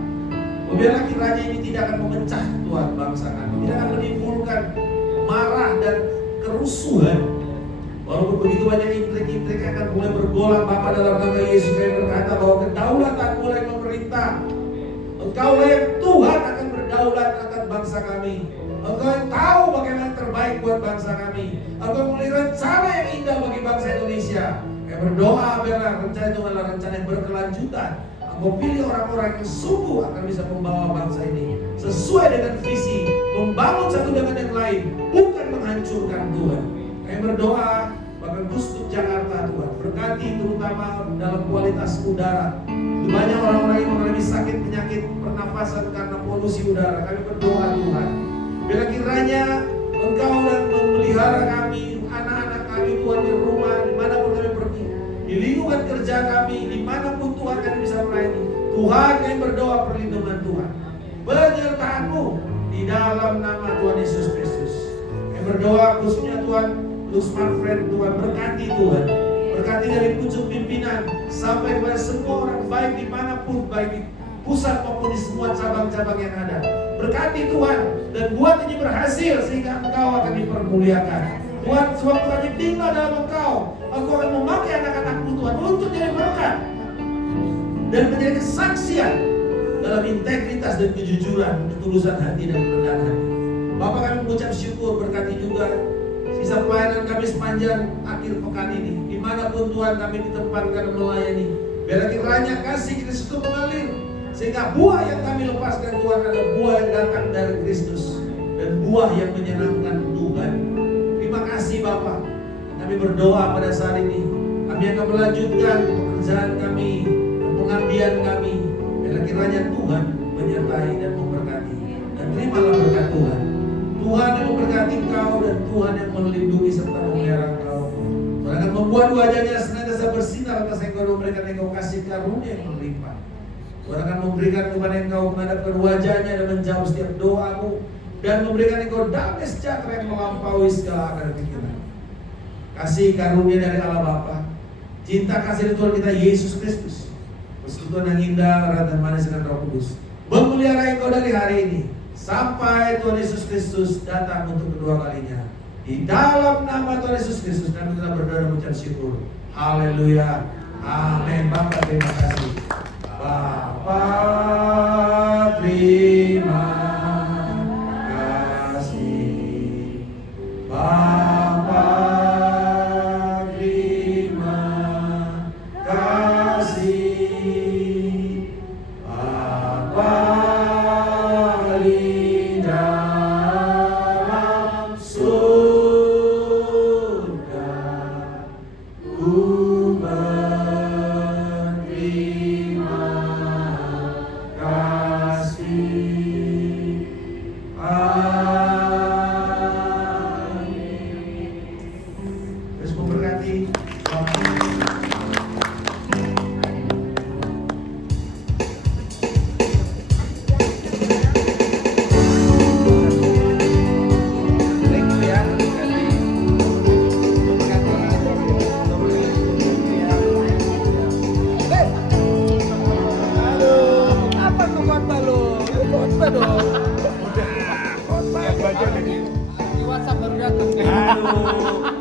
biarlah kiranya ini tidak akan memecah Tuhan bangsa kami, tidak akan menimbulkan marah dan kerusuhan. Walaupun begitu banyak intrik-intrik akan mulai bergolak, Bapa, dalam nama Yesus kami berkata bahwa kedaulatan mulai memerintah. Engkaulah yang Tuhan akan berdaulat akan bangsa kami. Engkau yang tahu bagaimana yang terbaik buat bangsa kami. Engkau memiliki rencana yang indah bagi bangsa Indonesia. Kami berdoa biarlah rencana itu adalah rencana yang berkelanjutan. Engkau pilih orang-orang yang sungguh akan bisa membawa bangsa ini sesuai dengan visi, membangun satu dengan yang lain, bukan menghancurkan Tuhan. Kami berdoa bahkan Gustuk Jakarta Tuhan, berkati terutama dalam kualitas udara. Banyak orang-orang yang mengalami sakit penyakit pernafasan karena polusi udara. Kami berdoa Tuhan, bila kiranya Engkau dan memelihara kami, anak-anak kami Tuhan di rumah, dimanapun kami pergi, di lingkungan kerja kami, dimanapun Tuhan kami bisa melayani. Tuhan, kami berdoa perlindungan Tuhan, penyertaan-Mu di dalam nama Tuhan Yesus Kristus. Kami berdoa khususnya Tuhan, Lusman Friend Tuhan, berkati Tuhan, berkati dari pucuk pimpinan sampai kepada semua orang, baik dimanapun, baik di pusat maupun di semua cabang-cabang yang ada. Berkati Tuhan dan buat ini berhasil sehingga Engkau akan dipermuliakan. Tuhan, sebab kami tinggal dalam Engkau, Engkau akan memakai anak-anak-Mu Tuhan untuk jadi berkat dan menjadi kesaksian dalam integritas dan kejujuran, ketulusan hati dan kerendahan hati. Bapak, kami mengucap syukur, berkati juga sisa pelayanan kami sepanjang akhir pekan ini, dimanapun Tuhan kami ditempatkan melayani. Biarlah kiranya kasih Kristus itu mengalir, sehingga buah yang kami lepaskan Tuhan adalah buah yang datang dari Kristus dan buah yang menyenangkan Tuhan. Terima kasih Bapa. Kami berdoa pada saat ini, kami akan melanjutkan pekerjaan kami, pengabdian kami. Biarlah kiranya Tuhan menyertai dan memberkati. Dan terimalah berkat Tuhan. Tuhan yang memberkati Engkau dan Tuhan yang melindungi serta memelihara Engkau. Tuhan akan membuat wajahnya senantiasa bersinar atas Engkau dan memberikan Engkau kasih karunia yang berlimpah. Tuhan akan memberikan kepada Engkau menghadapkan wajahnya dan menjawab setiap doamu dan memberikan Engkau damai sejahtera yang melampaui segala akal pikiran. Kasih karunia dari Allah Bapa, cinta kasih dari Tuhan kita Yesus Kristus, persekutuan yang indah, erat dan manis dengan Roh Kudus, memelihara Engkau dari hari ini sampai Tuhan Yesus Kristus datang untuk kedua kalinya. Di dalam nama Tuhan Yesus Kristus kami telah berdoa dan mengucap syukur. Haleluya. Amin. Bapa, terima kasih. Bapa, terima kasih. Bapa, terima kasih. Bapa di dalam surga, ku berterima kasih. Amin. Terus memberkati. Di WhatsApp baru datang. Aduh.